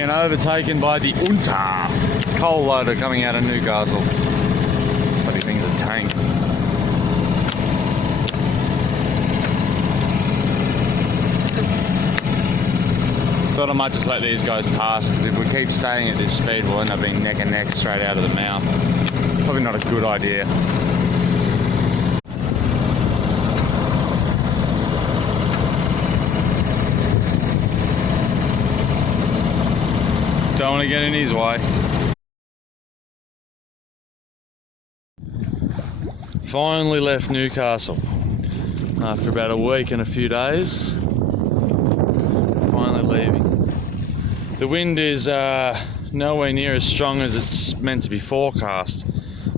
being overtaken by the Unta coal loader coming out of Newcastle. Bloody thing's a tank. Thought I might just let these guys pass, because if we keep staying at this speed we'll end up being neck and neck straight out of the mouth. Probably not a good idea. Don't want to get in his way. Finally left Newcastle after about a week and a few days. Finally leaving. The wind is nowhere near as strong as it's meant to be forecast.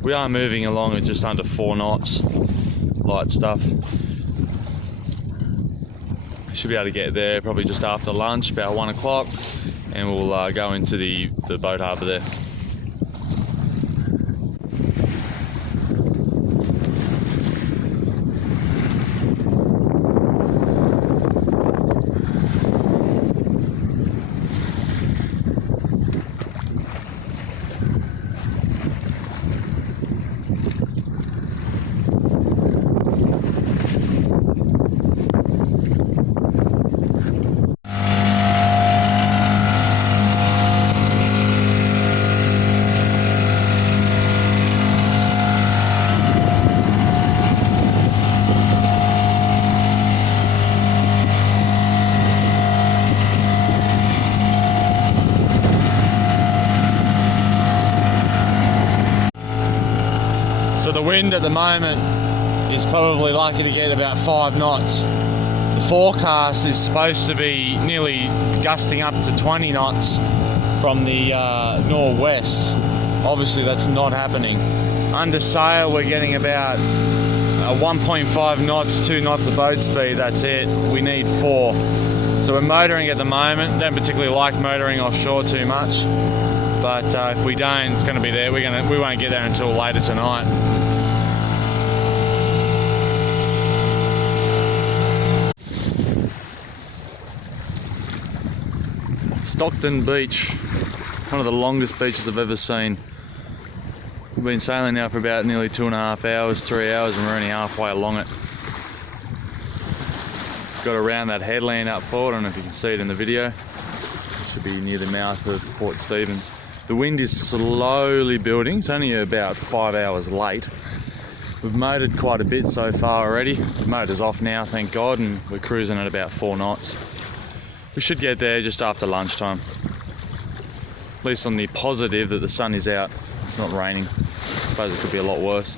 We are moving along at just under 4 knots, light stuff. Should be able to get there probably just after lunch, about 1 o'clock, and we'll go into the boat harbour there. So the wind at the moment is probably likely to get about 5 knots. The forecast is supposed to be nearly gusting up to 20 knots from the northwest. Obviously that's not happening. Under sail we're getting about 1.5 knots, 2 knots of boat speed, that's it. We need 4. So we're motoring at the moment. Don't particularly like motoring offshore too much. But if we don't, it's going to be there. We won't get there until later tonight. Stockton Beach, one of the longest beaches I've ever seen. We've been sailing now for about nearly 2.5 hours, 3 hours, and we're only halfway along it. Got around that headland up forward. I don't know if you can see it in the video. It should be near the mouth of Port Stephens. The wind is slowly building. It's only about 5 hours late. We've motored quite a bit so far already. The motor's off now, thank God, and we're cruising at about 4 knots. We should get there just after lunchtime. At least on the positive that the sun is out. It's not raining. I suppose it could be a lot worse.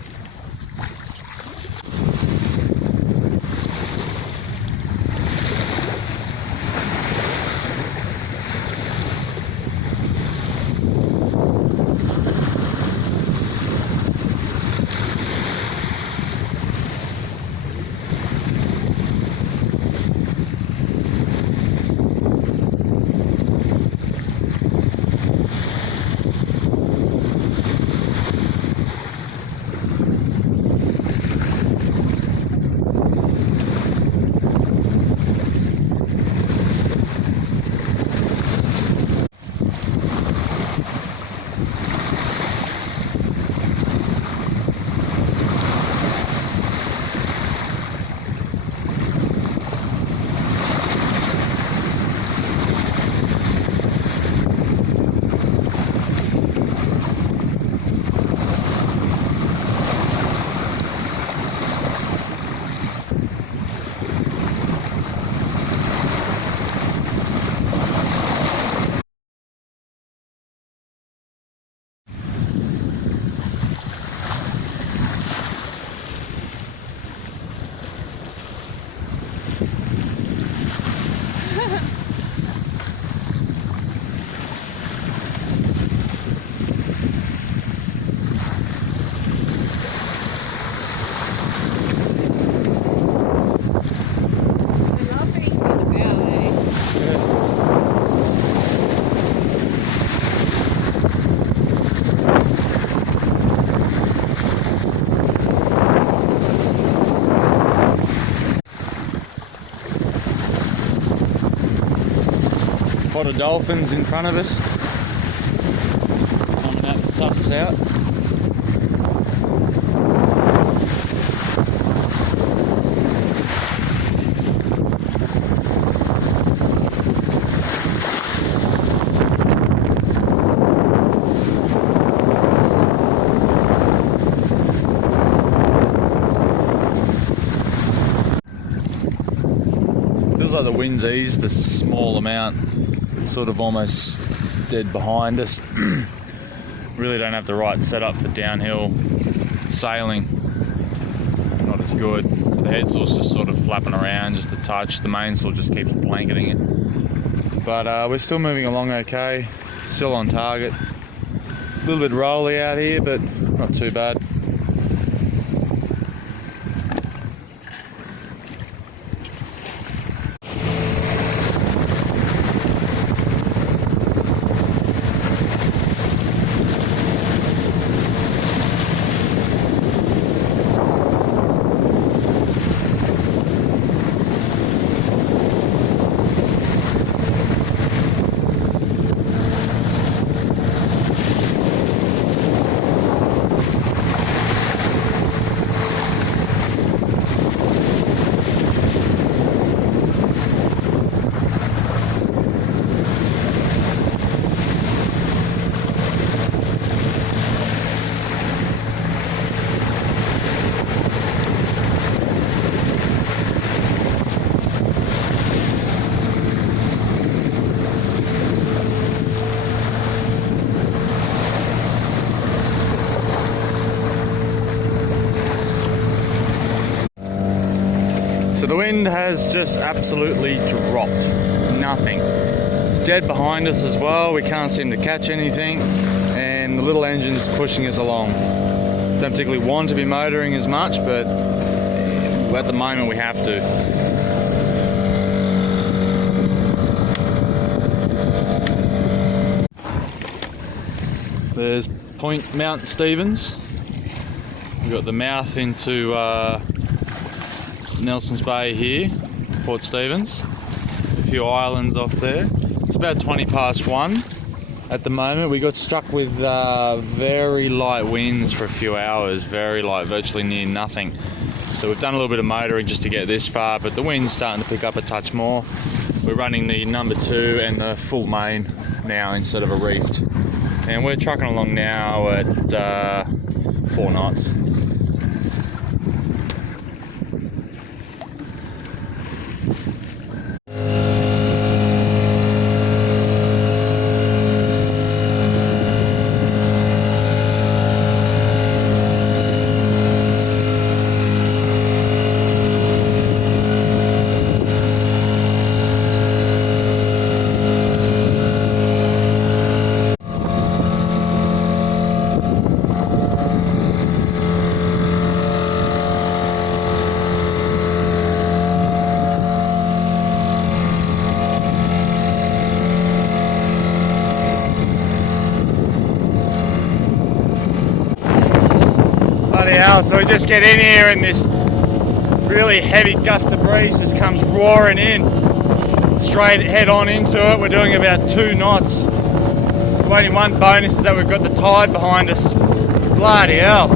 pot of dolphins in front of us. Coming out to suss us out. Feels like the wind's eased a small amount, sort of almost dead behind us. Really don't have the right setup for downhill sailing, not as good. So the headsail's just sort of flapping around just a touch, the mainsail just keeps blanketing it. But we're still moving along okay, still on target. A little bit rolly out here, but not too bad. So the wind has just absolutely dropped. Nothing. It's dead behind us as well. We can't seem to catch anything, and the little engine's pushing us along. Don't particularly want to be motoring as much, but at the moment we have to. There's Point Mount Stevens. We've got the mouth into Nelson's Bay here, Port Stephens. A few islands off there. It's about 20 past 1 at the moment. We got struck with very light winds for a few hours, very light, virtually near nothing. So we've done a little bit of motoring just to get this far, but the wind's starting to pick up a touch more. We're running the number 2 and the full main now instead of a reefed. And we're trucking along now at 4 knots. So we just get in here and this really heavy gust of breeze just comes roaring in, straight head on into it. We're doing about 2 knots. The only one bonus is that we've got the tide behind us. Bloody hell.